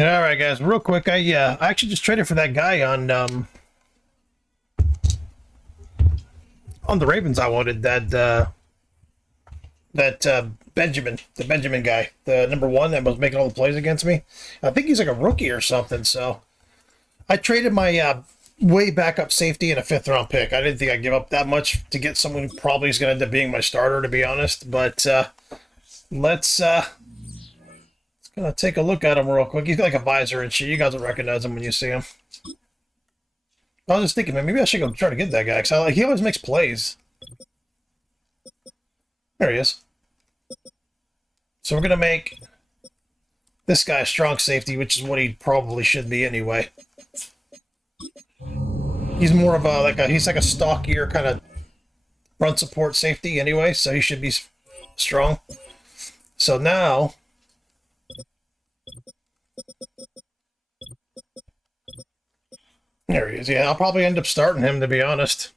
Yeah, all right, guys. Real quick, I actually just traded for that guy on the Ravens. I wanted that Benjamin, the Benjamin guy, the number one that was making all the plays against me. I think he's like a rookie or something. So I traded my way backup safety and a 5th-round pick. I didn't think I'd give up that much to get someone who probably is going to end up being my starter, to be honest. But let's gonna take a look at him real quick. He's got like a visor and shit. You guys will recognize him when you see him. I was just thinking, man, maybe I should go try to get that guy because he always makes plays. There he is. So we're gonna make this guy a strong safety, which is what he probably should be anyway. He's more of he's like a stockier kind of run support safety anyway, so he should be strong. So now there he is. Yeah, I'll probably end up starting him, to be honest.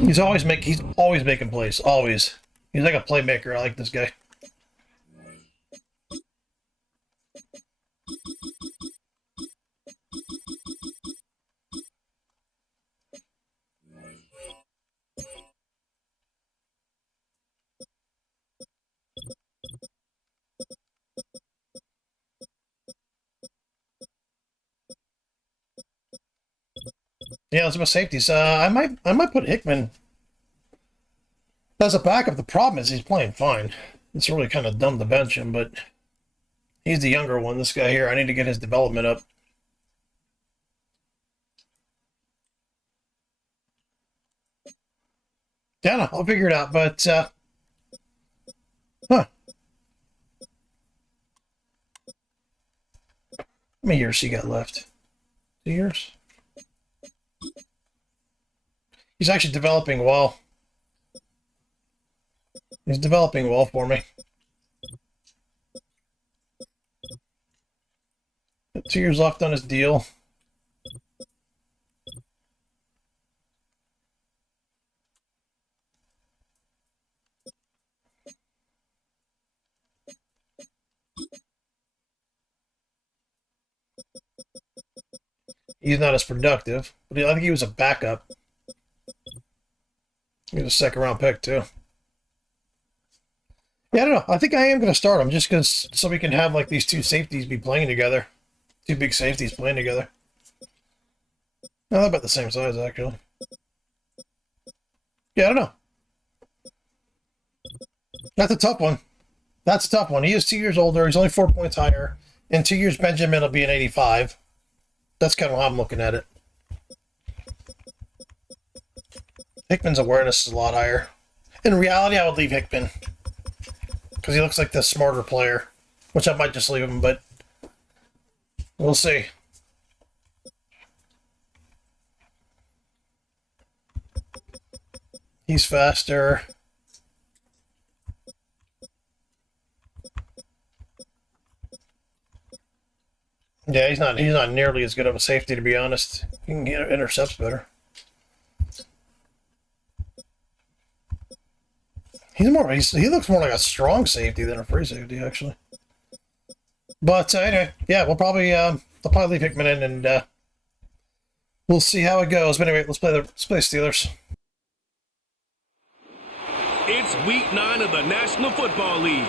He's always making plays. Always. He's like a playmaker. I like this guy. Yeah, those are my safeties. I might put Hickman as a backup. The problem is he's playing fine. It's really kind of dumb to bench him, but he's the younger one. This guy here, I need to get his development up. Yeah, no, I'll figure it out. But huh? How many years he got left? 2 years. He's actually developing well. He's developing well for me. Got 2 years left on his deal. He's not as productive, but I think he was a backup. He was a 2nd-round pick, too. Yeah, I don't know. I think I am going to start him just because so we can have like these two safeties be playing together. Two big safeties playing together. No, they're about the same size, actually. Yeah, I don't know. That's a tough one. That's a tough one. He is 2 years older. He's only 4 points higher. In 2 years, Benjamin will be an 85. That's kind of how I'm looking at it. Hickman's awareness is a lot higher. In reality, I would leave Hickman because he looks like the smarter player, which I might just leave him, but we'll see. He's faster. Yeah, he's not nearly as good of a safety, to be honest. He can get intercepts better. He looks more like a strong safety than a free safety, actually. But anyway, yeah, we'll probably I'll probably leave Hickman in, and we'll see how it goes. But anyway, let's play Steelers. It's week 9 of the National Football League,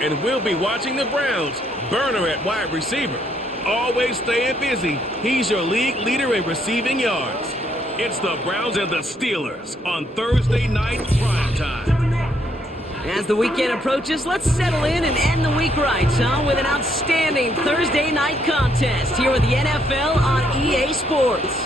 and we'll be watching the Browns. Burner at wide receiver. Always staying busy. He's your league leader in receiving yards. It's the Browns and the Steelers on Thursday night primetime. As the weekend approaches, let's settle in and end the week right, with an outstanding Thursday night contest here with the NFL on EA Sports.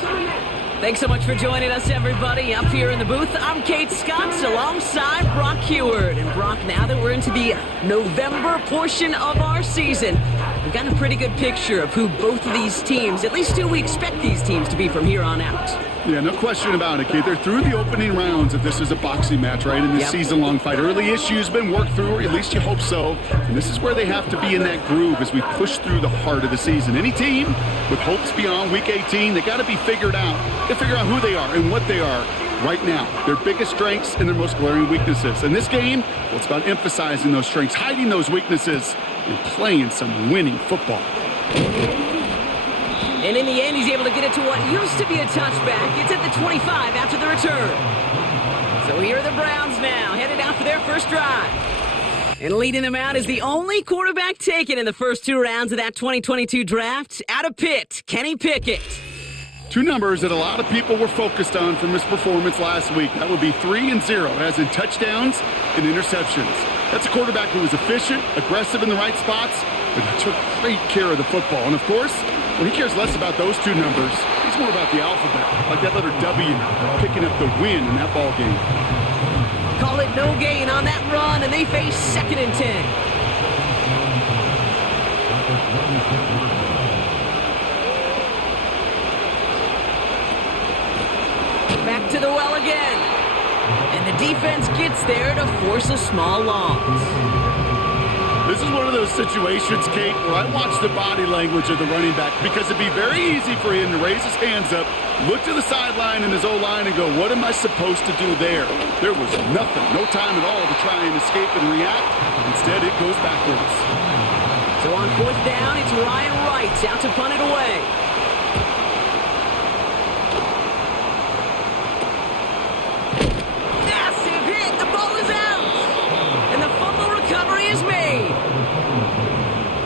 Thanks so much for joining us, everybody. Up here in the booth, I'm Kate Scott alongside Brock Heward. And Brock, now that we're into the November portion of our season, we've got a pretty good picture of who both of these teams, at least who we expect these teams to be from here on out. Yeah, no question about it, Kate. They're through the opening rounds if this is a boxing match, right? In this season-long fight. Early issues been worked through, or at least you hope so. And this is where they have to be in that groove as we push through the heart of the season. Any team with hopes beyond Week 18, they got to be figured out. They figure out who they are and what they are right now, their biggest strengths and their most glaring weaknesses. In this game, well, it's about emphasizing those strengths, hiding those weaknesses, and playing some winning football. And in the end, he's able to get it to what used to be a touchback. It's at the 25 after the return. So here are the Browns now, headed out for their first drive. And leading them out is the only quarterback taken in the first 2 rounds of that 2022 draft. Out of Pitt, Kenny Pickett. 2 numbers that a lot of people were focused on from his performance last week. That would be 3 and 0, as in touchdowns and interceptions. That's a quarterback who was efficient, aggressive in the right spots, but he took great care of the football. And of course, well, he cares less about those 2 numbers. He's more about the alphabet, like that letter W, picking up the win in that ball game. Call it no gain on that run, and they face 2nd and 10. Back to the well again. And the defense gets there to force a small loss. This is one of those situations, Kate, where I watch the body language of the running back, because it'd be very easy for him to raise his hands up, look to the sideline in his O-line and go, what am I supposed to do there? There was nothing, no time at all to try and escape and react. Instead, it goes backwards. So on 4th down, it's Ryan Wright out to punt it away. Massive hit, the ball is out! And the fumble recovery is made.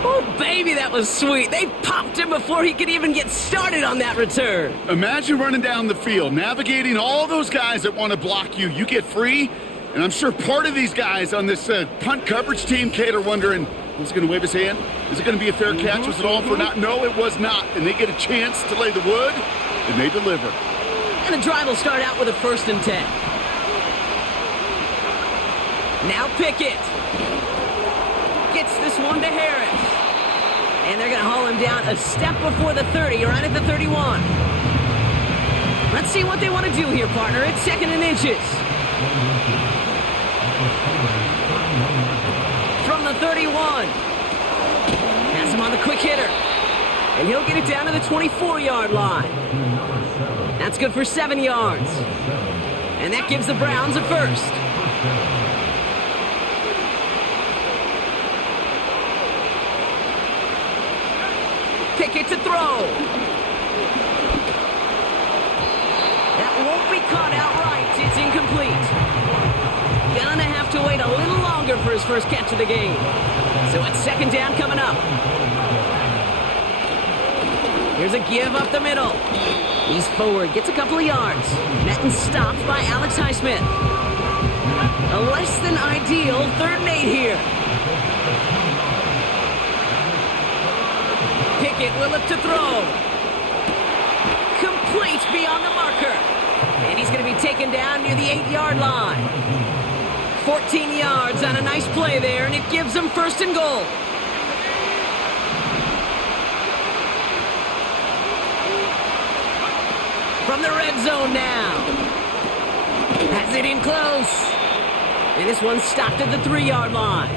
Oh, baby, that was sweet. They popped him before he could even get started on that return. Imagine running down the field, navigating all those guys that want to block you. You get free, and I'm sure part of these guys on this punt coverage team, Kate, are wondering, was he going to wave his hand? Is it going to be a fair catch? Was it all for naught? No, it was not. And they get a chance to lay the wood, and they deliver. And the drive will start out with a 1st and 10. Now Pickett gets this one to Harris. And they're going to haul him down a step before the 30, right at the 31. Let's see what they want to do here, partner. It's 2nd and inches. From the 31. Has him on the quick hitter. And he'll get it down to the 24-yard line. That's good for 7 yards. And that gives the Browns a first. Pickett to throw. That won't be caught outright. It's incomplete. Gonna have to wait a little longer for his first catch of the game. So it's 2nd down coming up. Here's a give up the middle. He's forward, gets a couple of yards. Met and stopped by Alex Highsmith. A less than ideal 3rd and 8 here. Pickett will look to throw. Complete beyond the marker. And he's going to be taken down near the 8-yard line. 14 yards on a nice play there, and it gives them 1st and goal. From the red zone now. Has it in close. And this one stopped at the 3-yard line.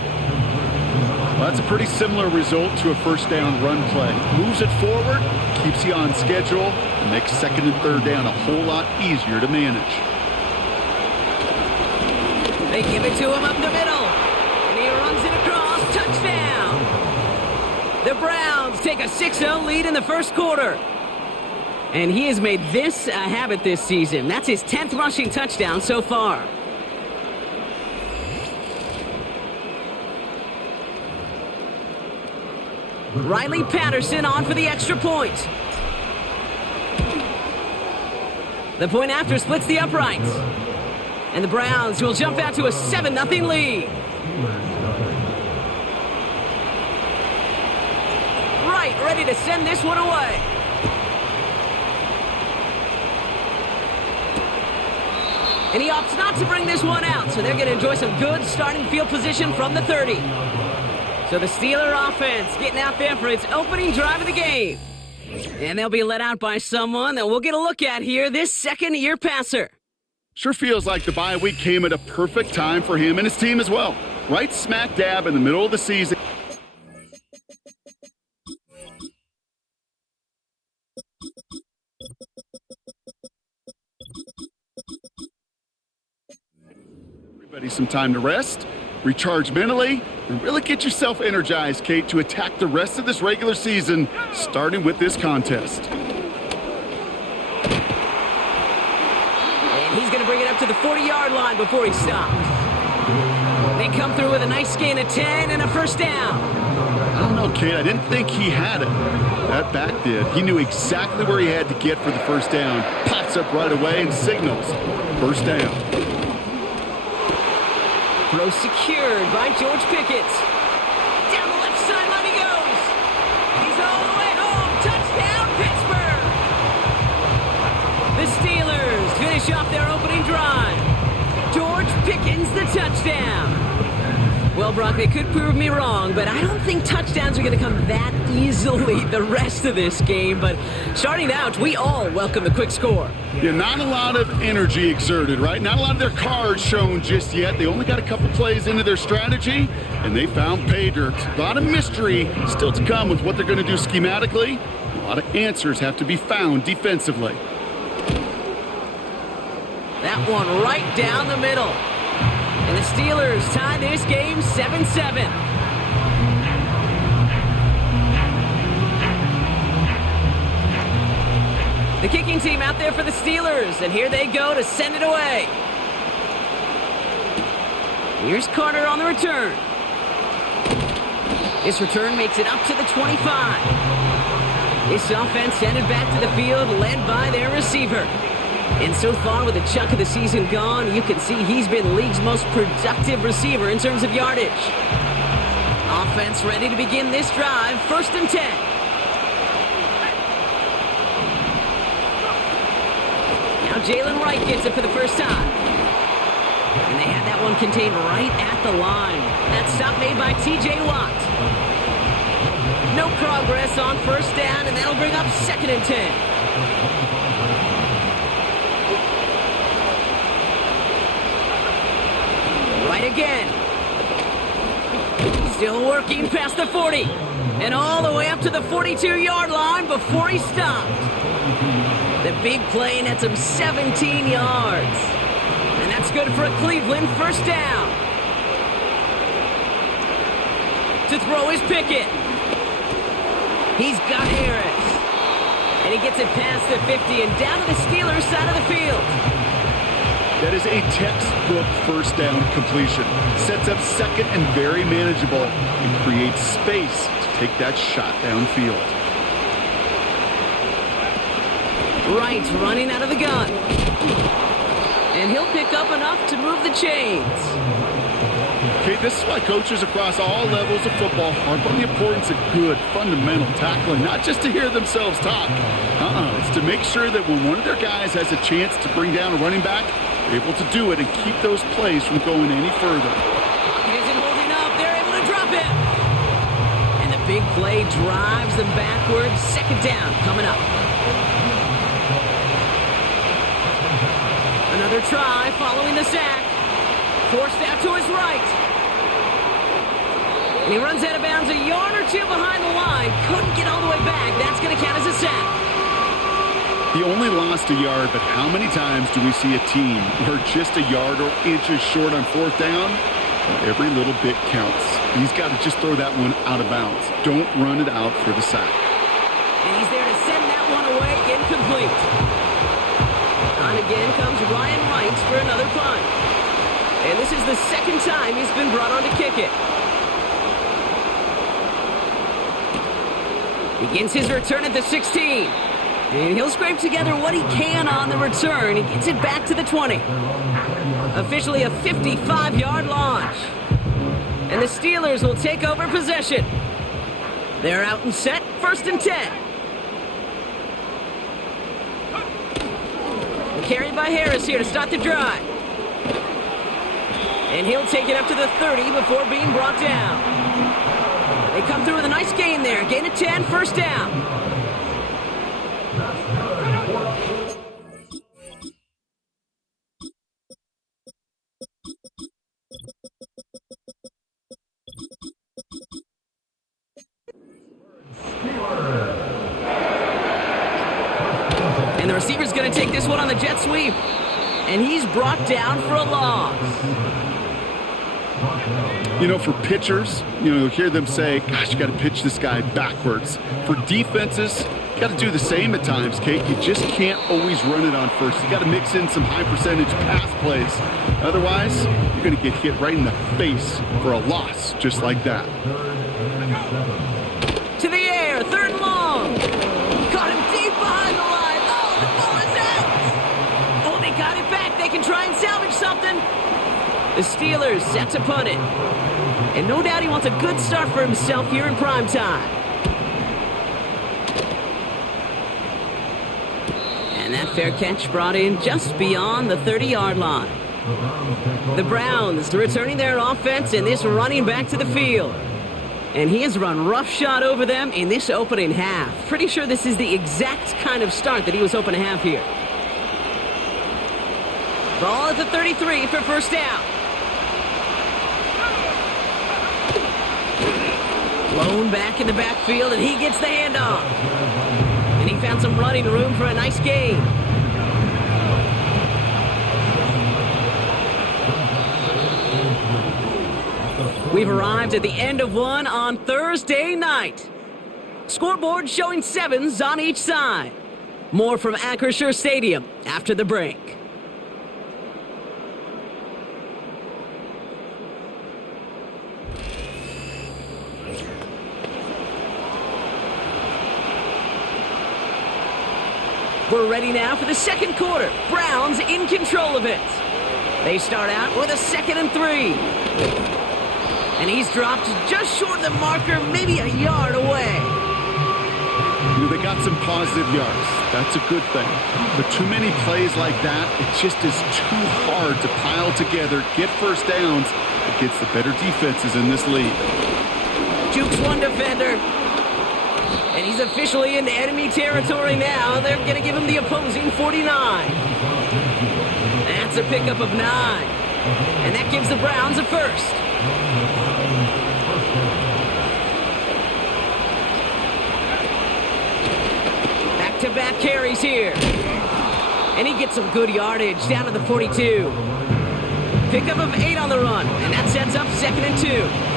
Well, that's a pretty similar result to a 1st down run play. Moves it forward, keeps you on schedule, and makes 2nd and 3rd down a whole lot easier to manage. They give it to him up the middle. And he runs it across. Touchdown. The Browns take a 6-0 lead in the first quarter. And he has made this a habit this season. That's his 10th rushing touchdown so far. Riley Patterson on for the extra point. The point after splits the uprights. And the Browns will jump out to a 7-0 lead. Right, ready to send this one away. And he opts not to bring this one out, so they're going to enjoy some good starting field position from the 30. So the Steeler offense getting out there for its opening drive of the game. And they'll be let out by someone that we'll get a look at here, this second-year passer. Sure feels like the bye week came at a perfect time for him and his team as well. Right smack dab in the middle of the season. everybody some time to rest, recharge mentally, and really get yourself energized, Kate, to attack the rest of this regular season, starting with this contest. And he's going to bring it up to the 40-yard line before he stopped. They come through with a nice gain of 10 and a first down. I don't know, Kate. I didn't think he had it. That back did. He knew exactly where he had to get for the first down. Pops up right away and signals first down. Throw secured by George Pickett. Down the left sideline he goes. He's all the way home. Touchdown, Pittsburgh. The Steelers finish off their opening drive. George Pickens the touchdown. Well, Brock, they could prove me wrong, but I don't think touchdowns are going to come that easily the rest of this game. But starting out, we all welcome the quick score. Yeah, not a lot of energy exerted, right? Not a lot of their cards shown just yet. They only got a couple plays into their strategy, and they found pay dirt. A lot of mystery still to come with what they're going to do schematically. A lot of answers have to be found defensively. That one right down the middle. And the Steelers tie this game 7-7. The kicking team out there for the Steelers, and here they go to send it away. Here's Carter on the return. This return makes it up to the 25. This offense headed back to the field, led by their receiver. And so far, with a chunk of the season gone, you can see he's been the league's most productive receiver in terms of yardage. Offense ready to begin this drive, 1st and 10. Now Jalen Wright gets it for the first time. And they had that one contained right at the line. That stop made by T.J. Watt. No progress on 1st down, and that'll bring up 2nd and 10. Right again. Still working past the 40. And all the way up to the 42-yard line before he stopped. The big play nets him 17 yards. And that's good for a Cleveland 1st down. To throw is Pickett. He's got Harris. And he gets it past the 50 and down to the Steelers' side of the field. That is a textbook 1st down completion. Sets up 2nd and very manageable and creates space to take that shot downfield. Wright running out of the gun. And he'll pick up enough to move the chains. Okay, this is why coaches across all levels of football harp on the importance of good, fundamental tackling, not just to hear themselves talk. It's to make sure that when one of their guys has a chance to bring down a running back, they're able to do it and keep those plays from going any further. It isn't holding up. They're able to drop it. And the big play drives them backwards. 2nd down coming up. Another try following the sack. Forced out to his right. And he runs out of bounds a yard or two behind the line. Couldn't get all the way back. That's going to count as a sack. He only lost a yard, but how many times do we see a team where just a yard or inches short on 4th down? Well, every little bit counts. He's got to just throw that one out of bounds. Don't run it out for the sack. And he's there to send that one away, incomplete. On again comes Ryan Wright for another punt. And this is the 2nd time he's been brought on to kick it. Begins his return at the 16. And he'll scrape together what he can on the return. He gets it back to the 20. Officially a 55-yard launch. And the Steelers will take over possession. They're out and set, 1st and 10. Carried by Harris here to start the drive. And he'll take it up to the 30 before being brought down. They come through with a nice gain there. Gain of 10, 1st down. And the receiver's going to take this one on the jet sweep. And he's brought down for a loss. You know, for pitchers, you'll hear them say, gosh, you got to pitch this guy backwards. For defenses, you got to do the same at times, Kate. You just can't always run it on first. You got to mix in some high percentage pass plays. Otherwise, you're going to get hit right in the face for a loss just like that. To the air, third and long. Caught him deep behind the line. Oh, the ball is out. Oh, they got it back. They can try and salvage something. The Steelers set to punt it. And no doubt he wants a good start for himself here in prime time. And that fair catch brought in just beyond the 30-yard line. The Browns returning their offense and this running back to the field. And he has run roughshod over them in this opening half. Pretty sure this is the exact kind of start that he was hoping to have here. Ball at the 33 for first down. Blown back in the backfield, and he gets the handoff. And he found some running room for a nice gain. We've arrived at the end of one on Thursday night. Scoreboard showing 7s on each side. More from Acrisure Stadium after the break. We're ready now for the second quarter. Browns in control of it. They start out with a 2nd and 3. And he's dropped just short of the marker, maybe a yard away. They got some positive yards. That's a good thing. But too many plays like that, it just is too hard to pile together, get first downs against the better defenses in this league. Jukes one defender. And he's officially into enemy territory now. They're going to give him the opposing 49. That's a pickup of 9. And that gives the Browns a first. Back-to-back carries here. And he gets some good yardage down to the 42. Pickup of 8 on the run. And that sets up 2nd and 2.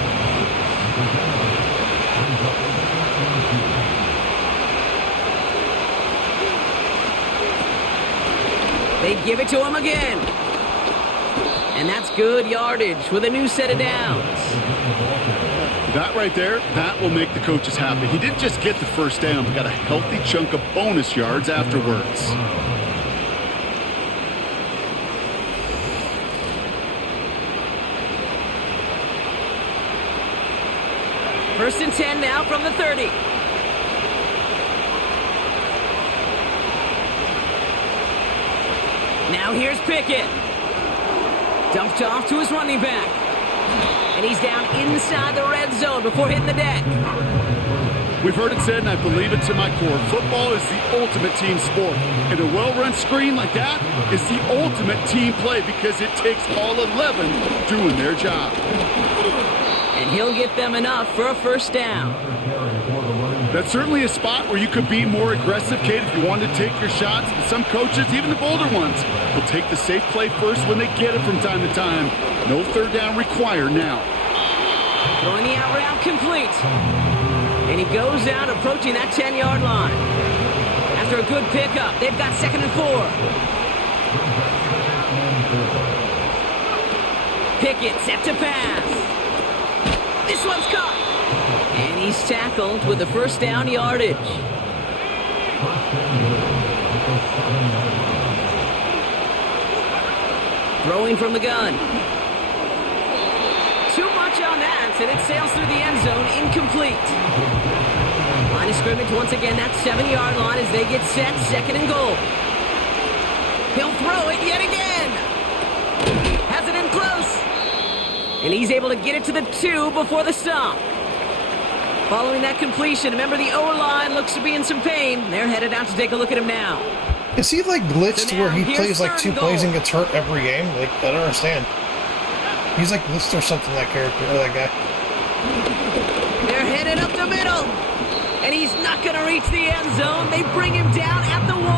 They give it to him again. And that's good yardage with a new set of downs. That right there, that will make the coaches happy. He didn't just get the first down, but got a healthy chunk of bonus yards afterwards. First and 10 now from the 30. Now here's Pickett. Dumped off to his running back. And he's down inside the red zone before hitting the deck. We've heard it said, and I believe it to my core, football is the ultimate team sport. And a well-run screen like that is the ultimate team play because it takes all 11 doing their job. And he'll get them enough for a first down. That's certainly a spot where you could be more aggressive, Kate, if you wanted to take your shots. And some coaches, even the bolder ones, will take the safe play first when they get it from time to time. No third down required now. Throwing the out route complete. And he goes out approaching that 10-yard line. After a good pickup, they've got 2nd and 4. Pickett set to pass. This one's caught. And he's tackled with the first down yardage. Throwing from the gun. Too much on that, and it sails through the end zone, incomplete. Line of scrimmage once again, that 7-yard line as they get set, 2nd and goal. He'll throw it yet again. Has it in close. And he's able to get it to the 2 before the stop. Following that completion, remember the O-line looks to be in some pain. They're headed out to take a look at him now. Is he like glitched So where now he here's plays like 2 third and plays and goal. gets hurt every game? Like, I don't understand. He's like glitched or something, that character, or that guy. They're headed up the middle. And he's not going to reach the end zone. They bring him down at the 1.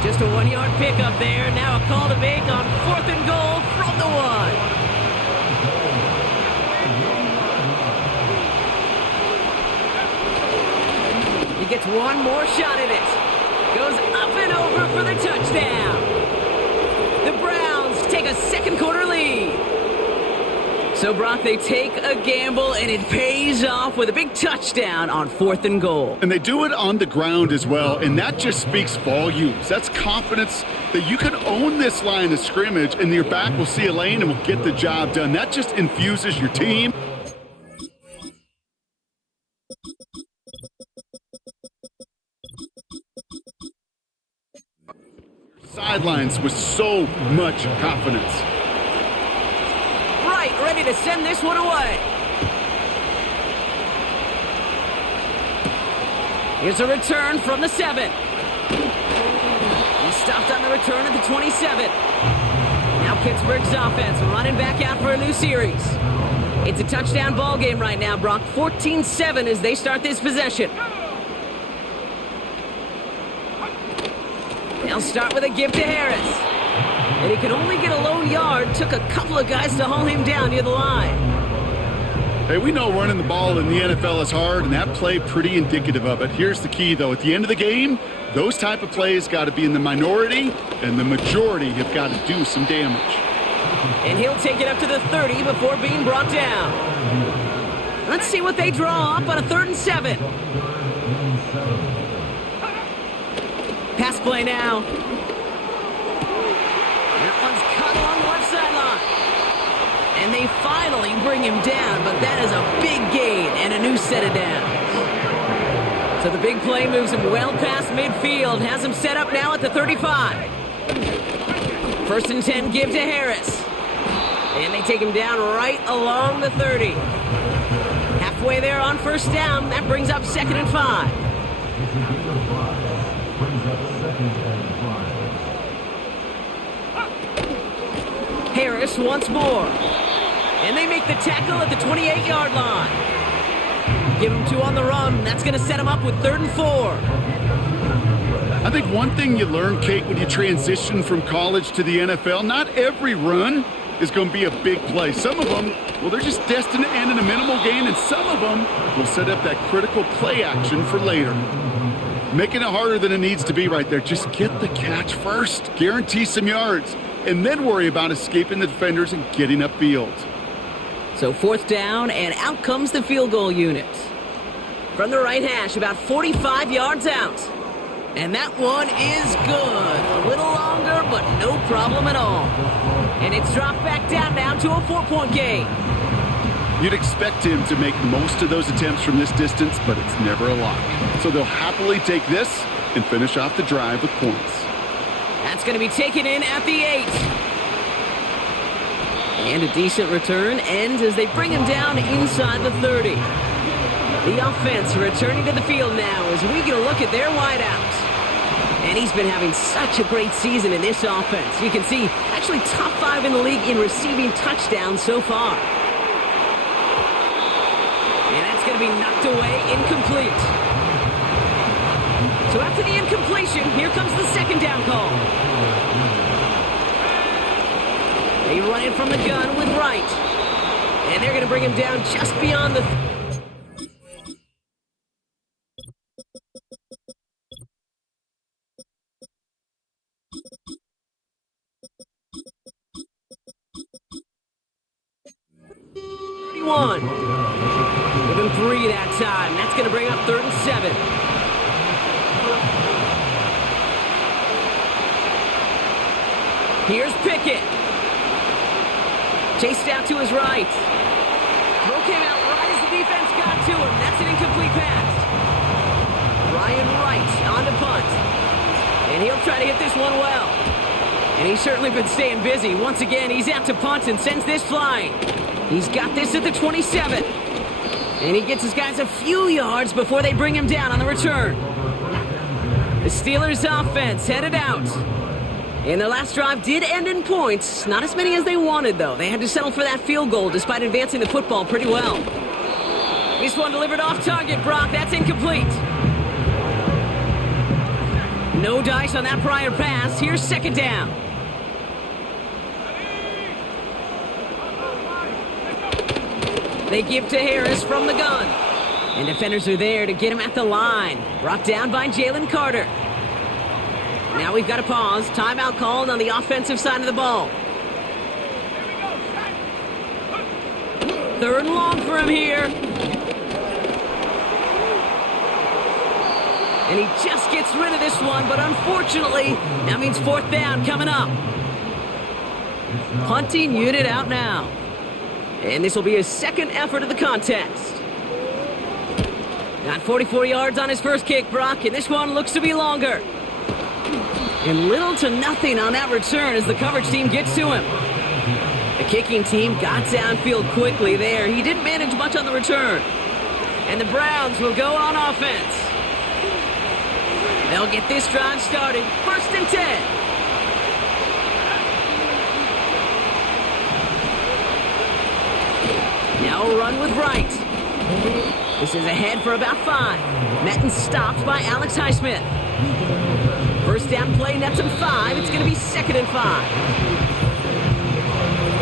Just a 1-yard pickup there. Now a call to make on 4th and goal from the 1. one more shot at it. Goes up and over for the touchdown. The Browns take a second quarter lead. So, Brock, they take a gamble, and it pays off with a big touchdown on 4th and goal. And they do it on the ground as well, and that just speaks volumes. That's confidence that you can own this line of scrimmage, and your back will see a lane and will get the job done. That just infuses your team. Sidelines with so much confidence. Right, ready to send this one away. Here's a return from the 7. He stopped on the return at the 27. Now Pittsburgh's offense running back out for a new series. It's a touchdown ball game right now, Brock. 14-7 as they start this possession. They'll start with a give to Harris. And he could only get a lone yard. Took a couple of guys to haul him down near the line. Hey, we know running the ball in the NFL is hard, and that play pretty indicative of it. Here's the key, though. At the end of the game, those type of plays got to be in the minority, and the majority have got to do some damage. And he'll take it up to the 30 before being brought down. Let's see what they draw up on a 3rd and 7. Pass play now. That one's cut along the left sideline. And they finally bring him down, but that is a big gain and a new set of downs. So the big play moves him well past midfield, has him set up now at the 35. 1st and 10 give to Harris. And they take him down right along the 30. Halfway there on 1st down, that brings up 2nd and 5. Harris once more. And they make the tackle at the 28-yard line. Give him 2 on the run. That's going to set him up with 3rd and 4. I think one thing you learn, Kate, when you transition from college to the NFL, not every run is going to be a big play. Some of them, well, they're just destined to end in a minimal gain, and some of them will set up that critical play action for later. Making it harder than it needs to be right there. Just get the catch first. Guarantee some yards, and then worry about escaping the defenders and getting upfield. So 4th down, and out comes the field goal unit. From the right hash, about 45 yards out. And that one is good. A little longer, but no problem at all. And it's dropped back down now to a 4-point game. You'd expect him to make most of those attempts from this distance, but it's never a lock. So they'll happily take this and finish off the drive with points. That's going to be taken in at the 8. And a decent return ends as they bring him down inside the 30. The offense returning to the field now as we get a look at their wideouts. And he's been having such a great season in this offense. You can see actually top 5 in the league in receiving touchdowns so far. And that's going to be knocked away, incomplete. So after the incompletion, here comes the 2nd down call. They run it from the gun with Wright. And they're going to bring him down just beyond the... One. Give him 3 that time. That's going to bring up 3rd and 7. Here's Pickett. Chased out to his right. Throw came out right as the defense got to him. That's an incomplete pass. Ryan Wright on to punt. And he'll try to hit this one well. And he's certainly been staying busy. Once again, he's out to punt and sends this flying. He's got this at the 27. And he gets his guys a few yards before they bring him down on the return. The Steelers' offense headed out. And their last drive did end in points. Not as many as they wanted, though. They had to settle for that field goal despite advancing the football pretty well. This one delivered off target, Brock. That's incomplete. No dice on that prior pass. Here's 2nd down. They give to Harris from the gun. And defenders are there to get him at the line. Brought down by Jalen Carter. Now we've got a pause. Timeout called on the offensive side of the ball. 3rd and long for him here. And he just gets rid of this one, but unfortunately, that means 4th down coming up. Punting unit out now. And this will be his 2nd effort of the contest. Got 44 yards on his first kick, Brock, and this one looks to be longer. And little to nothing on that return as the coverage team gets to him. The kicking team got downfield quickly there. He didn't manage much on the return. And the Browns will go on offense. They'll get this drive started. 1st and 10. Now a run with Wright. This is ahead for about 5. Met and stopped by Alex Highsmith. 1st down play nets him 5. It's going to be 2nd and 5.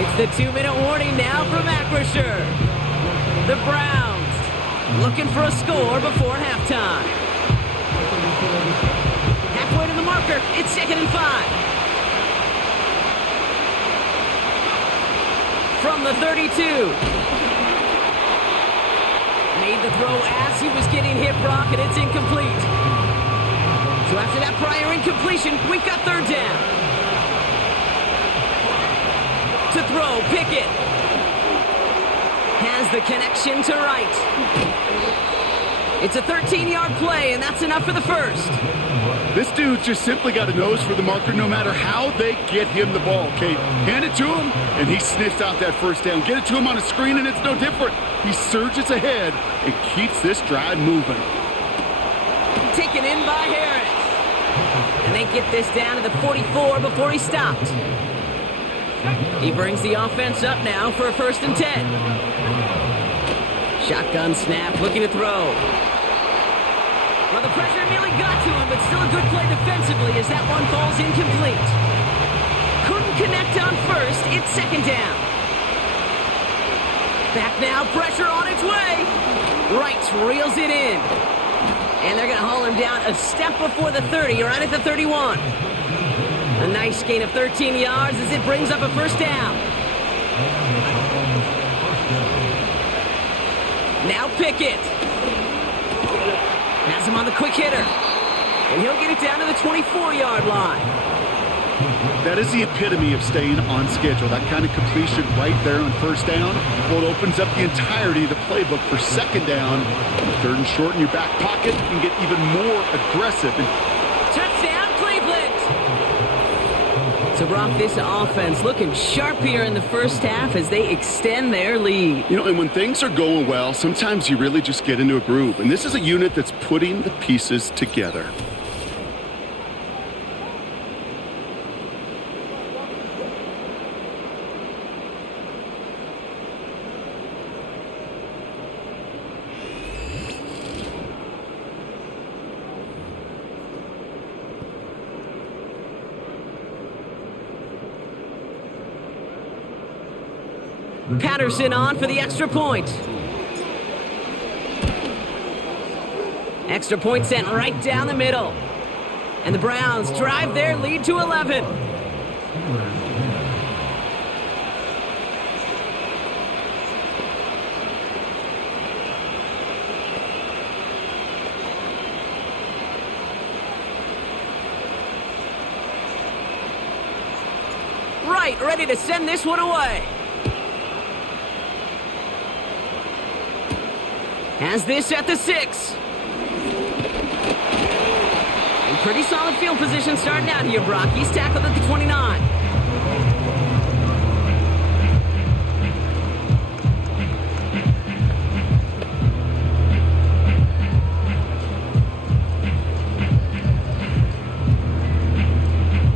It's the 2-minute warning now from Acrisure. The Browns looking for a score before halftime. Halfway to the marker. It's 2nd and 5. From the 32. Made the throw as he was getting hit, Brock, and it's incomplete. So after that prior incompletion, we've got 3rd down. To throw, Pickett. Has the connection to Wright. It's a 13-yard play, and that's enough for the 1st. This dude's just simply got a nose for the marker no matter how they get him the ball, Kate. Hand it to him, and he sniffs out that 1st down. Get it to him on a screen, and it's no different. He surges ahead and keeps this drive moving. Taken in by Harris. And they get this down to the 44 before he stopped. He brings the offense up now for a 1st and 10. Shotgun snap, looking to throw. Well, the pressure nearly got to him, but still a good play defensively as that one falls incomplete. Couldn't connect on 1st. It's 2nd down. Back now, pressure on its way. Wright reels it in. And they're going to haul him down a step before the 30, right at the 31. A nice gain of 13 yards as it brings up a 1st down. Now Pickett. Has him on the quick hitter. And he'll get it down to the 24-yard line. That is the epitome of staying on schedule. That kind of completion right there on 1st down. Well, it opens up the entirety of the playbook for 2nd down. 3rd and short in your back pocket. You can get even more aggressive. Touchdown, Cleveland! So, Brock, this offense looking sharp here in the 1st half as they extend their lead. You know, and when things are going well, sometimes you really just get into a groove. And this is a unit that's putting the pieces together. Patterson on for the extra point. Extra point sent right down the middle. And the Browns drive their lead to 11. Right, ready to send this one away. Has this at the 6. And pretty solid field position starting out here, Brock. He's tackled at the 29.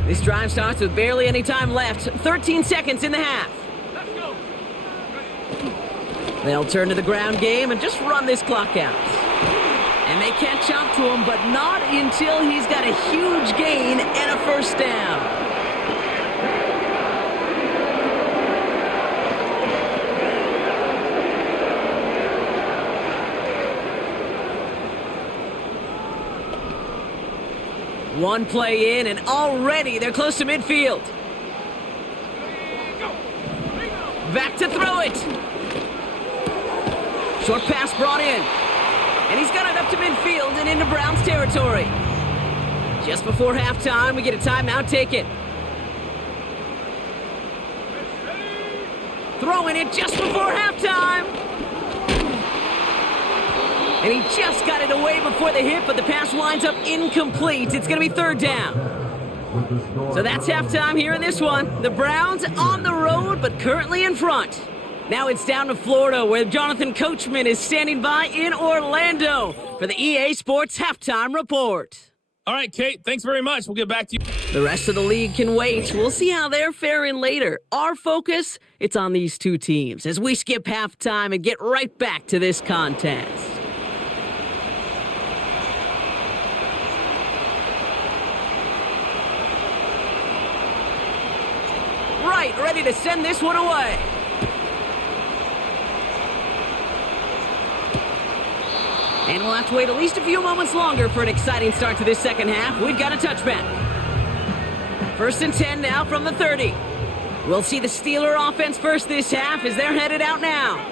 This drive starts with barely any time left. 13 seconds in the half. They'll turn to the ground game and just run this clock out. And they catch up to him, but not until he's got a huge gain and a 1st down. One play in, and already they're close to midfield. Back to throw it. Short pass brought in. And he's got it up to midfield and into Browns territory. Just before halftime, we get a timeout taken. Throwing it just before halftime. And he just got it away before the hit, but the pass winds up incomplete. It's going to be third down. So that's halftime here in this one. The Browns on the road, but currently in front. Now it's down to Florida, where Jonathan Coachman is standing by in Orlando for the EA Sports Halftime Report. All right, Kate, thanks very much. We'll get back to you. The rest of the league can wait. We'll see how they're faring later. Our focus, it's on these two teams as we skip halftime and get right back to this contest. Right, ready to send this one away. And we'll have to wait at least a few moments longer for an exciting start to this second half. We've got a touchback. 1st and 10 now from the 30. We'll see the Steeler offense first this half as they're headed out now.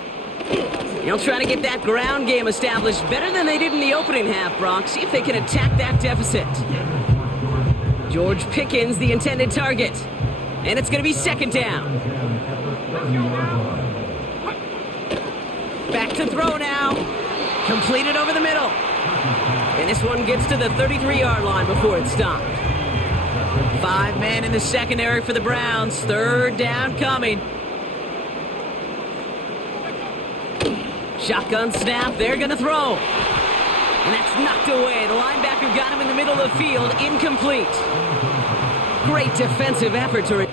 They'll try to get that ground game established better than they did in the opening half, Brock. See if they can attack that deficit. George Pickens, the intended target. And it's going to be second down. Back to throw now. Completed over the middle. And this one gets to the 33-yard line before it's stopped. 5 men in the secondary for the Browns. Third down coming. Shotgun snap. They're going to throw. And that's knocked away. The linebacker got him in the middle of the field. Incomplete. Great defensive effort to...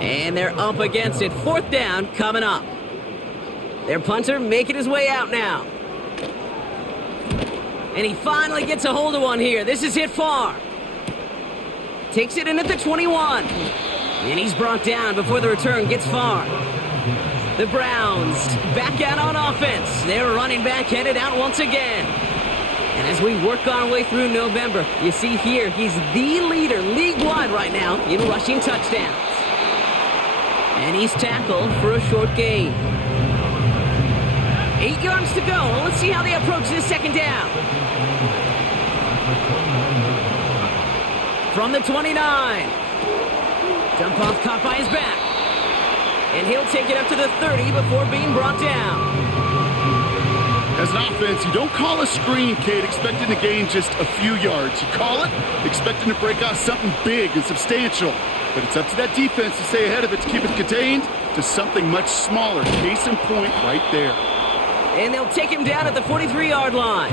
And they're up against it. 4th down coming up. Their punter making his way out now. And he finally gets a hold of one here. This is hit far. Takes it in at the 21. And he's brought down before the return gets far. The Browns back out on offense. Their running back headed out once again. And as we work our way through November, you see here, he's the leader league-wide right now in rushing touchdowns. And he's tackled for a short gain. 8 yards to go. Let's see how they approach this second down. From the 29. Dump off caught by his back. And he'll take it up to the 30 before being brought down. As an offense, you don't call a screen, Kate, expecting to gain just a few yards. You call it expecting to break out something big and substantial. But it's up to that defense to stay ahead of it, to keep it contained to something much smaller. Case in point right there. And they'll take him down at the 43-yard line.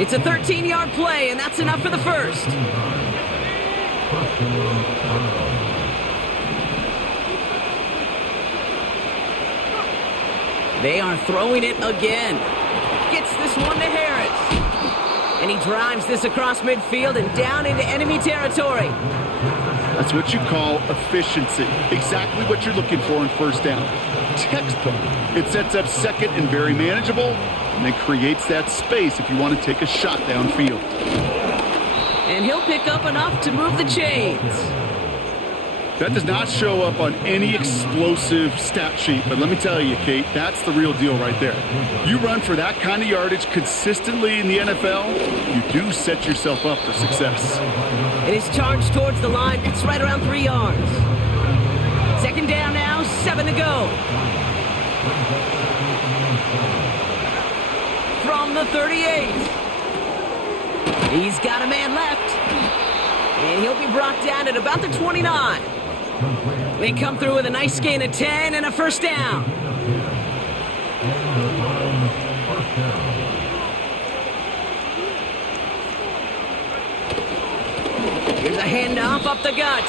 It's a 13-yard play, and that's enough for the first. They are throwing it again. Gets this one to Harris. And he drives this across midfield and down into enemy territory. That's what you call efficiency. Exactly what you're looking for in first down. Textbook. It sets up second and very manageable, and then creates that space if you want to take a shot downfield. And he'll pick up enough to move the chains. That does not show up on any explosive stat sheet, but let me tell you, Kate, that's the real deal right there. You run for that kind of yardage consistently in the NFL, you do set yourself up for success. And his charge towards the line, that's right around 3 yards. Second down now, 7 to go. From the 38. He's got a man left. And he'll be brought down at about the 29. They come through with a nice gain of 10 and a first down. Here's a handoff up the gut.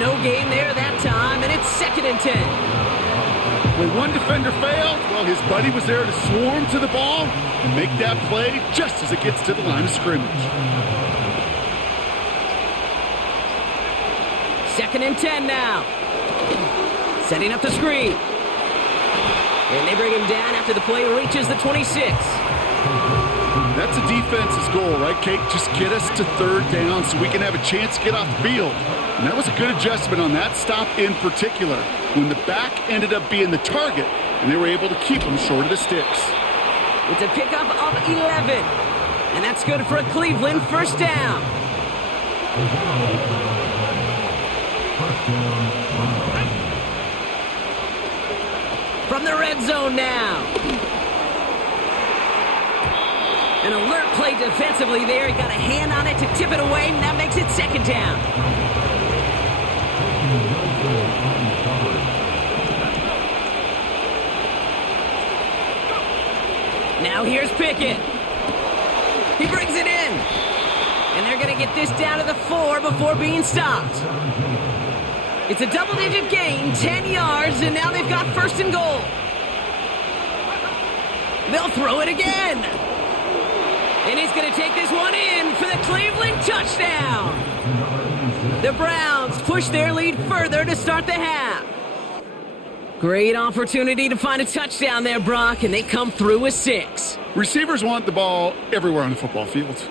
No gain there that time, and it's 2nd and 10. When one defender failed, well, his buddy was there to swarm to the ball and make that play just as it gets to the line of scrimmage. 2nd and 10 now. Setting up the screen. And they bring him down after the play reaches the 26. That's a defense's goal, right, Kate? Just get us to 3rd down so we can have a chance to get off the field. And that was a good adjustment on that stop in particular, when the back ended up being the target, and they were able to keep him short of the sticks. It's a pickup of 11. And that's good for a Cleveland 1st down. From the red zone now. An alert play defensively there. He got a hand on it to tip it away, and that makes it 2nd down. Now here's Pickett. He brings it in. And they're going to get this down to the 4 before being stopped. It's a double-digit gain, 10 yards, and now they've got 1st and goal. They'll throw it again. And he's going to take this one in for the Cleveland touchdown. The Browns push their lead further to start the half. Great opportunity to find a touchdown there, Brock, and they come through with 6. Receivers want the ball everywhere on the football field.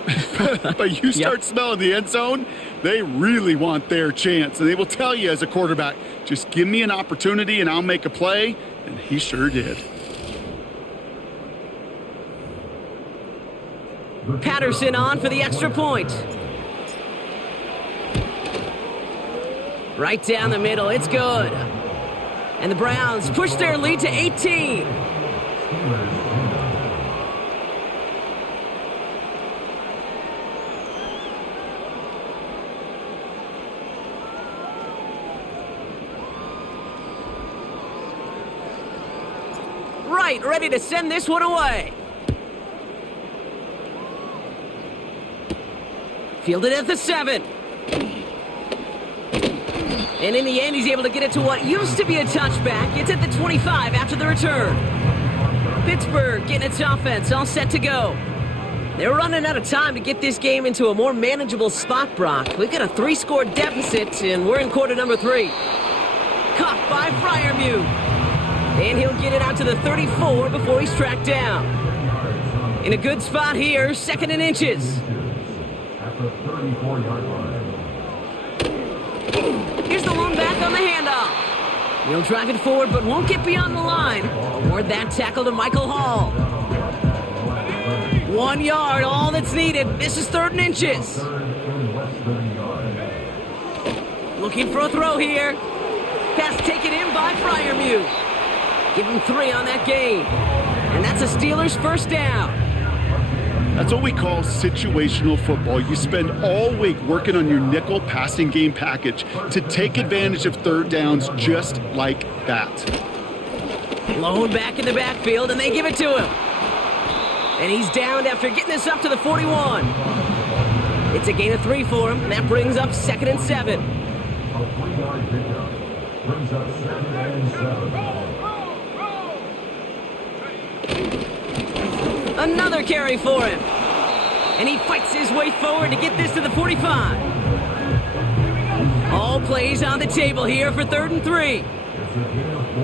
But you start smelling the end zone, they really want their chance. And they will tell you as a quarterback, just give me an opportunity and I'll make a play. And he sure did. Patterson on for the extra point. Right down the middle, it's good. And the Browns push their lead to 18. Right, ready to send this one away. Fielded at the 7. And in the end, he's able to get it to what used to be a touchback. It's at the 25 after the return. Pittsburgh getting its offense all set to go. They're running out of time to get this game into a more manageable spot, Brock. We've got a 3-score deficit, and we're in quarter number 3. Caught by Freiermuth. And he'll get it out to the 34 before he's tracked down. In a good spot here, 2nd and inches. At the 34-yard line. Here's the one back on the handoff. He'll drive it forward, but won't get beyond the line. Award that tackle to Michael Hall. 1 yard, all that's needed. This is 3rd and inches. Looking for a throw here. Pass taken in by Freiermuth. Give him 3 on that gain. And that's a Steelers 1st down. That's what we call situational football. You spend all week working on your nickel passing game package to take advantage of 3rd downs just like that. Blown back in the backfield, and they give it to him. And he's downed after getting this up to the 41. It's a gain of 3 for him, and that brings up 2nd and 7. A 3-yard pickup brings up 2nd and 7. Another carry for him. And he fights his way forward to get this to the 45. All plays on the table here for 3rd and 3. It's a gain of 4.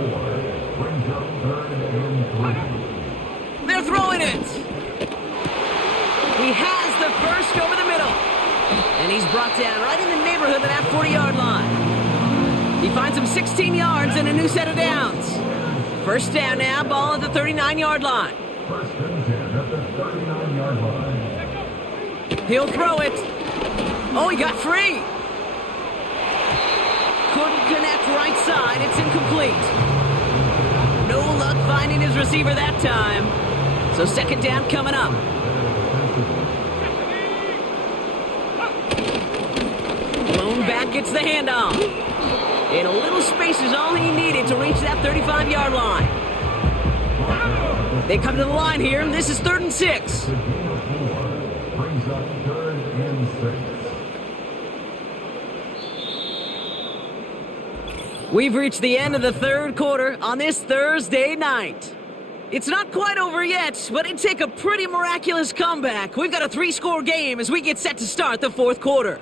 Brings up 3rd and 3. They're throwing it. He has the first over the middle. And he's brought down right in the neighborhood of that 40-yard line. He finds him 16 yards and a new set of downs. 1st down now, ball at the 39-yard line. 1st and 10 at the 39-yard line. He'll throw it. Oh, he got free. Couldn't connect right side. It's incomplete. No luck finding his receiver that time. So 2nd down coming up. Blown back gets the handoff. And a little space is all he needed to reach that 35-yard line. They come to the line here, and this is 3rd and 6. Brings up 3rd and 6. We've reached the end of the 3rd quarter on this Thursday night. It's not quite over yet, but it'd take a pretty miraculous comeback. We've got a 3-score game as we get set to start the 4th quarter.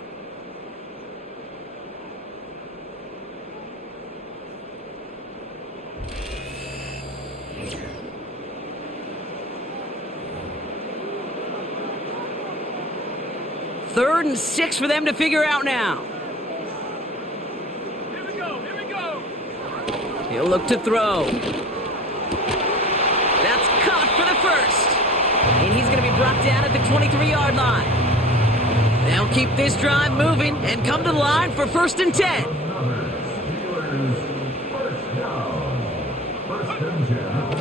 3rd and 6 for them to figure out now. Here we go. He'll look to throw. That's caught for the first. And he's going to be brought down at the 23-yard line. They'll keep this drive moving and come to the line for 1st and 10.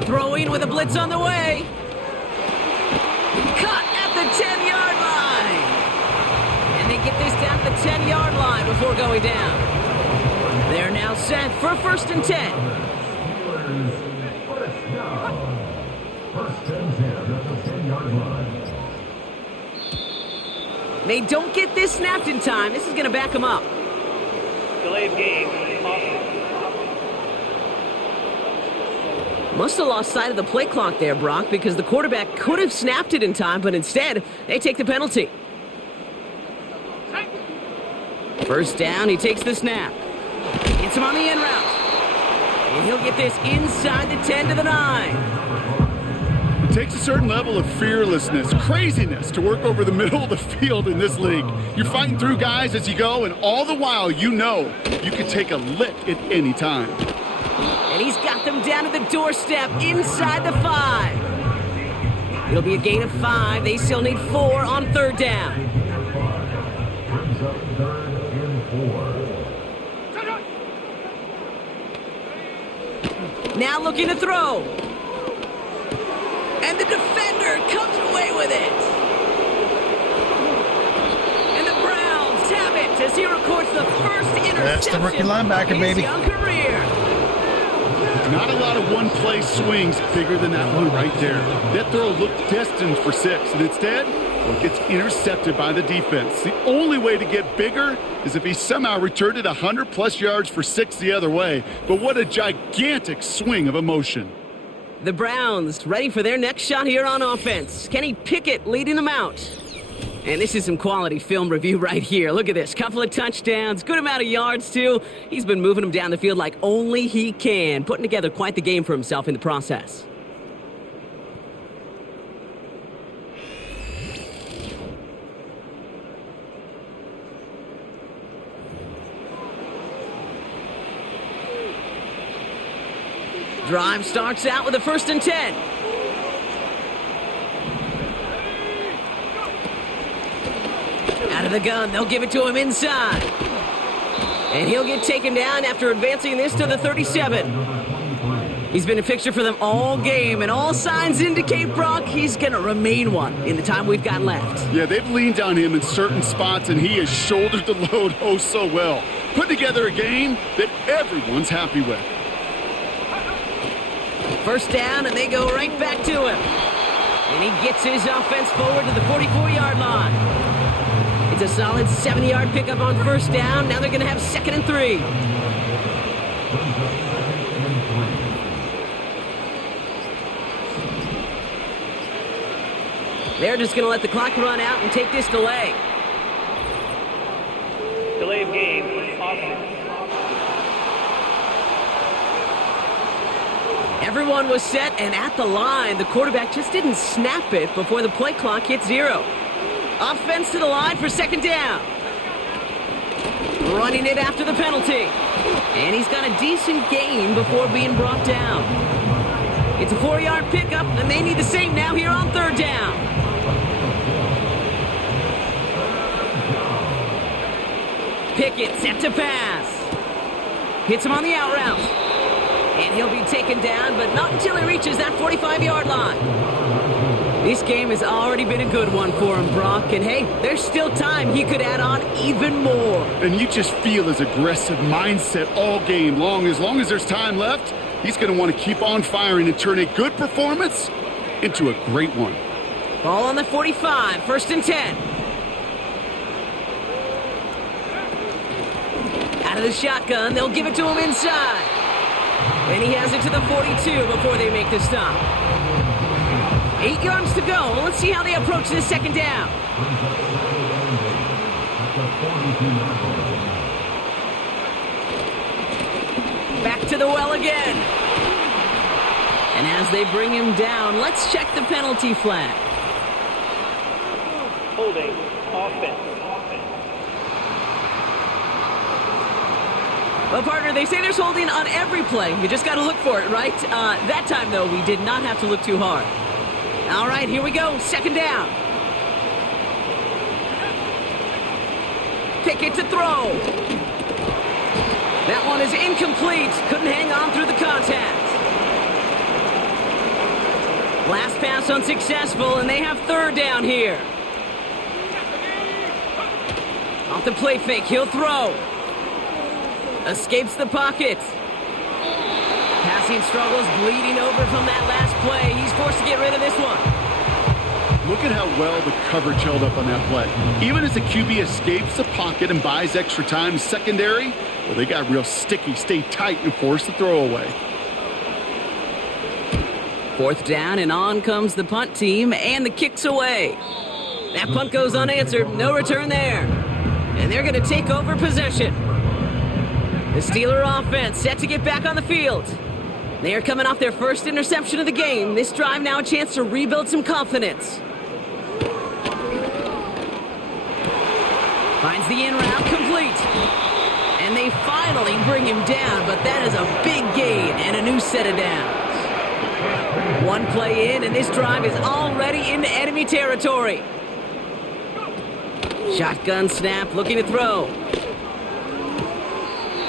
Throwing with a blitz on the way. Cut at the 10-yard line. And they get this down to the 10-yard line before going down. They're now set for 1st and 10. First and 10 at the 10-yard line. They don't get this snapped in time. This is going to back them up. Delay of game. Offense. Must have lost sight of the play clock there, Brock, because the quarterback could have snapped it in time, but instead, they take the penalty. 1st down, he takes the snap. Hits him on the end route. And he'll get this inside the 10 to the 9. It takes a certain level of fearlessness, craziness to work over the middle of the field in this league. You're fighting through guys as you go, and all the while you know you can take a lick at any time. And he's got them down to the doorstep inside the 5. It'll be a gain of 5. They still need 4 on 3rd down. Brings up 3rd and 4. Now looking to throw. And the defender comes away with it. And the Browns have it as he records the first interception. That's the rookie linebacker, of his baby. young career. Not a lot of one-play swings bigger than that one right there. That throw looked destined for 6, and instead, well, it gets intercepted by the defense. The only way to get bigger is if he somehow returned it 100-plus yards for 6 the other way. But what a gigantic swing of emotion. The Browns ready for their next shot here on offense. Kenny Pickett leading them out. And this is some quality film review right here. Look at this. Couple of touchdowns, good amount of yards, too. He's been moving them down the field like only he can, putting together quite the game for himself in the process. Drive starts out with a 1st and 10. Out of the gun, they'll give it to him inside. And he'll get taken down after advancing this to the 37. He's been a fixture for them all game, and all signs indicate, Brock, he's going to remain one in the time we've got left. Yeah, they've leaned on him in certain spots, and he has shouldered the load oh so well. Put together a game that everyone's happy with. 1st down, and they go right back to him. And he gets his offense forward to the 44-yard line. It's a solid 7-yard pickup on 1st down. Now they're going to have 2nd and 3. They're just going to let the clock run out and take this delay. Delay of game. Offense. Everyone was set and at the line. The quarterback just didn't snap it before the play clock hit 0. Offense to the line for 2nd down. Running it after the penalty. And he's got a decent gain before being brought down. It's a 4-yard pickup, and they need the same now here on 3rd down. Pickett set to pass. Hits him on the out route. And he'll be taken down, but not until he reaches that 45-yard line. This game has already been a good one for him, Brock. And hey, there's still time he could add on even more. And you just feel his aggressive mindset all game long. As long as there's time left, he's going to want to keep on firing and turn a good performance into a great one. Ball on the 45, 1st and 10. Out of the shotgun, they'll give it to him inside. And he has it to the 42 before they make the stop. 8 yards to go. Let's see how they approach this 2nd down. Back to the well again. And as they bring him down, let's check the penalty flag. Holding. Offense. Well, partner, they say there's holding on every play. You just got to look for it, right? That time, though, we did not have to look too hard. All right, here we go. Second down. Pickett to throw. That one is incomplete. Couldn't hang on through the contact. Last pass unsuccessful, and they have third down here. Off the play fake, he'll throw. Escapes the pocket. Passing struggles, bleeding over from that last play. He's forced to get rid of this one. Look at how well the coverage held up on that play. Even as the QB escapes the pocket and buys extra time secondary, well, they got real sticky, stay tight, and force the throw away. Fourth down, and on comes the punt team, and the kick's away. That punt goes unanswered. No return there. And they're going to take over possession. The Steeler offense set to get back on the field. They are coming off their first interception of the game. This drive now a chance to rebuild some confidence. Finds the in route complete. And they finally bring him down, but that is a big gain and a new set of downs. One play in, and this drive is already into enemy territory. Shotgun snap, looking to throw.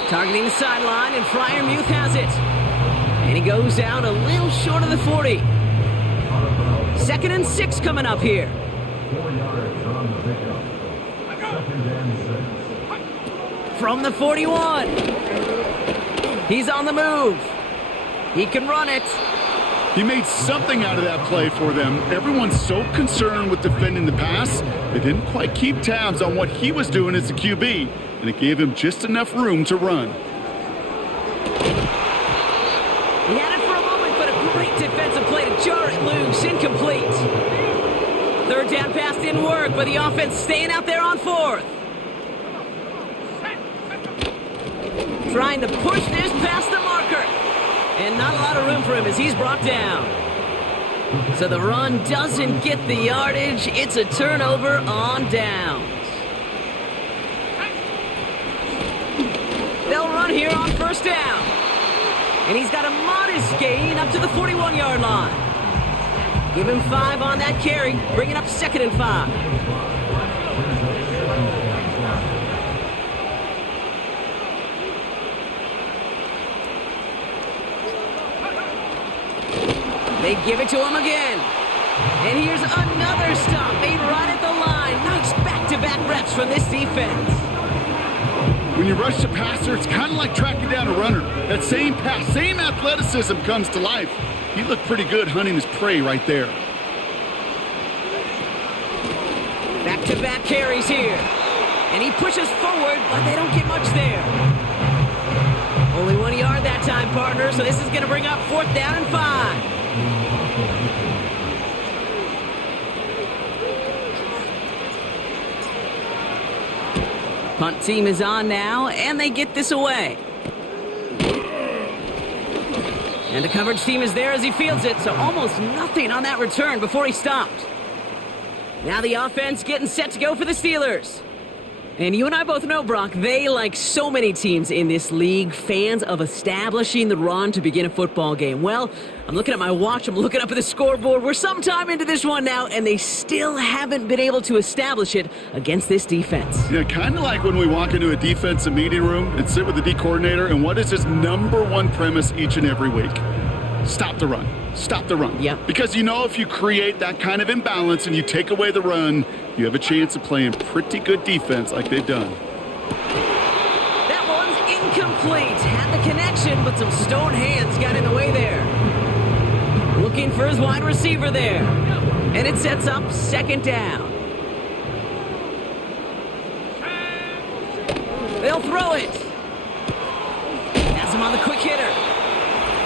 Targeting the sideline, and Freiermuth has it. And he goes out a little short of the 40. 2nd and 6 coming up here. 4 yards on the pickup. 2nd and 6. From the 41. He's on the move. He can run it. He made something out of that play for them. Everyone's so concerned with defending the pass, they didn't quite keep tabs on what he was doing as a QB, and it gave him just enough room to run. He had it for a moment, but a great defensive play to jar it loose. Incomplete. Third down pass didn't work, but the offense staying out there on 4th. Trying to push this past the marker. And not a lot of room for him as he's brought down. So the run doesn't get the yardage. It's a turnover on downs. They'll run here on first down. And he's got a modest gain up to the 41-yard line. Give him 5 on that carry, bringing up 2nd and 5. They give it to him again. And here's another stop made right at the line. Nice back-to-back reps from this defense. When you rush the passer, it's kind of like tracking down a runner. That same pass, same athleticism comes to life. He looked pretty good hunting his prey right there. Back-to-back carries here. And he pushes forward, but they don't get much there. Only 1 yard that time, partner, so this is going to bring up 4th down and 5. Punt team is on now, and they get this away. And the coverage team is there as he fields it, so almost nothing on that return before he stopped. Now the offense getting set to go for the Steelers. And you and I both know, Brock, they, like so many teams in this league, fans of establishing the run to begin a football game. Well, I'm looking at my watch, I'm looking up at the scoreboard. We're sometime into this one now, and they still haven't been able to establish it against this defense. Yeah, kind of like when we walk into a defensive meeting room and sit with the D coordinator, and what is his #1 premise each and every week? Stop the run. Stop the run. Yep. Because you know if you create that kind of imbalance and you take away the run, you have a chance of playing pretty good defense like they've done. That one's incomplete. Had the connection, but some stone hands got in the way there. Looking for his wide receiver there. And it sets up 2nd down. They'll throw it. Has him on the quick hitter.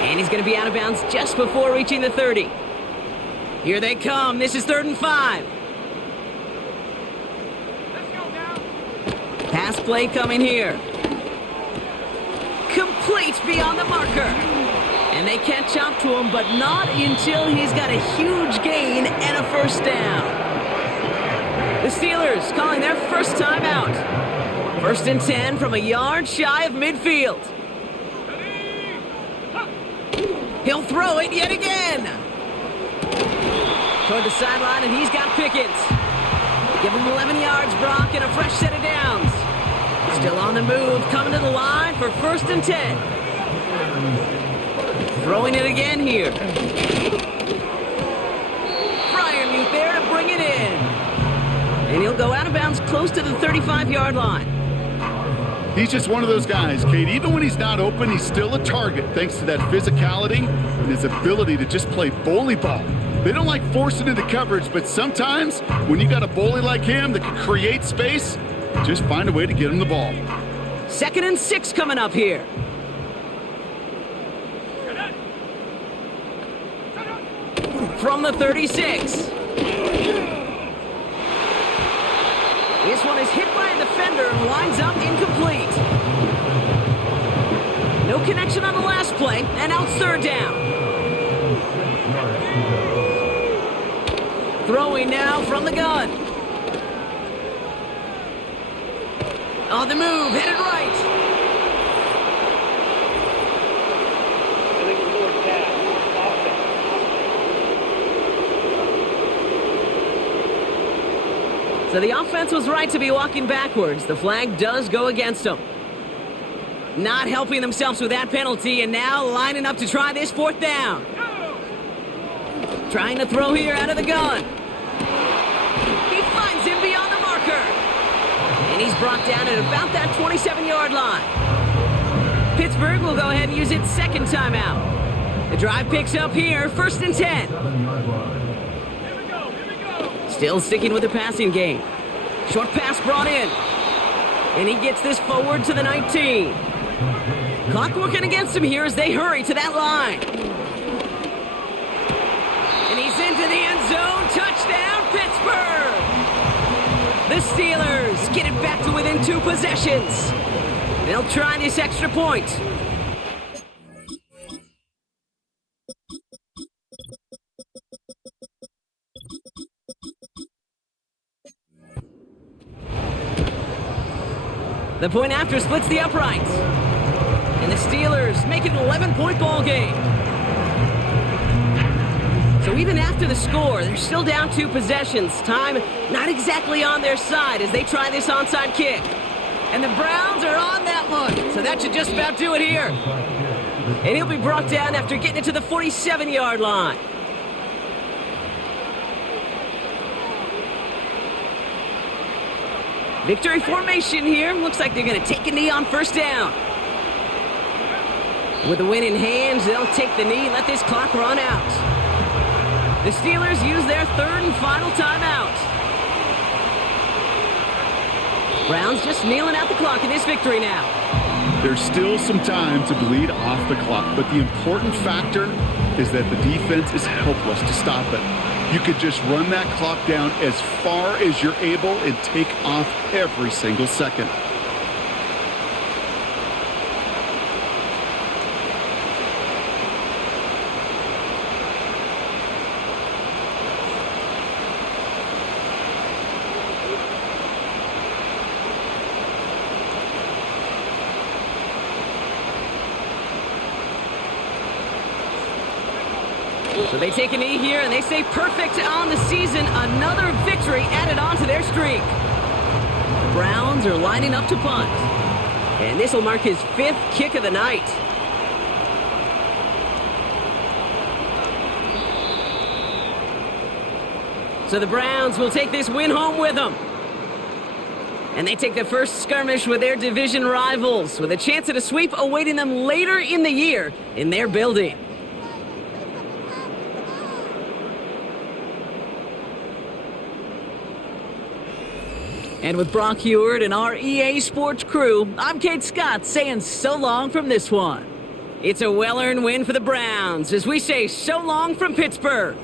And he's going to be out of bounds just before reaching the 30. Here they come. This is 3rd and 5. Pass play coming here. Complete beyond the marker. And they catch up to him, but not until he's got a huge gain and a 1st down. The Steelers calling their first timeout. First and 10 from a yard shy of midfield. He'll throw it yet again. Toward the sideline, and he's got Pickens. Give him 11 yards, Brock, and a fresh set of downs. Still on the move, coming to the line for first and 10. Throwing it again here. Freiermuth there to bring it in. And he'll go out of bounds close to the 35-yard line. He's just one of those guys, Kate. Even when he's not open, he's still a target thanks to that physicality and his ability to just play bully ball. They don't like forcing into coverage, but sometimes when you got a bully like him that can create space, just find a way to get him the ball. 2nd and 6 coming up here. From the 36. This one is hit by a defender and winds up incomplete. No connection on the last play, and out third down. Throwing now from the gun. On the move, headed right. Billy Ford pass. Offense. So the offense was right to be walking backwards. The flag does go against them. Not helping themselves with that penalty, and now lining up to try this 4th down. Trying to throw here out of the gun. He finds him beyond the marker. And he's brought down at about that 27-yard line. Pittsburgh will go ahead and use its 2nd timeout. The drive picks up here, 1st and 10. Still sticking with the passing game. Short pass brought in. And he gets this forward to the 19. Clock working against him here as they hurry to that line. And he's into the end zone. Touchdown, Pittsburgh! The Steelers get it back to within 2 possessions. They'll try this extra point. The point after splits the uprights. And the Steelers make it an 11-point ball game. So even after the score, they're still down 2 possessions. Time not exactly on their side as they try this onside kick. And the Browns are on that one. So that should just about do it here. And he'll be brought down after getting it to the 47-yard line. Victory formation here. Looks like they're going to take a knee on 1st down. With the win in hand, they'll take the knee and let this clock run out. The Steelers use their 3rd and final timeout. Browns just kneeling out the clock in this victory now. There's still some time to bleed off the clock, but the important factor is that the defense is helpless to stop it. You could just run that clock down as far as you're able and take off every single second. So they take a knee here, and they say perfect on the season. Another victory added on to their streak. The Browns are lining up to punt. And this will mark his 5th kick of the night. So the Browns will take this win home with them. And they take the first skirmish with their division rivals, with a chance at a sweep awaiting them later in the year in their building. And with Brock Heward and our EA Sports crew, I'm Kate Scott saying so long from this one. It's a well-earned win for the Browns as we say so long from Pittsburgh.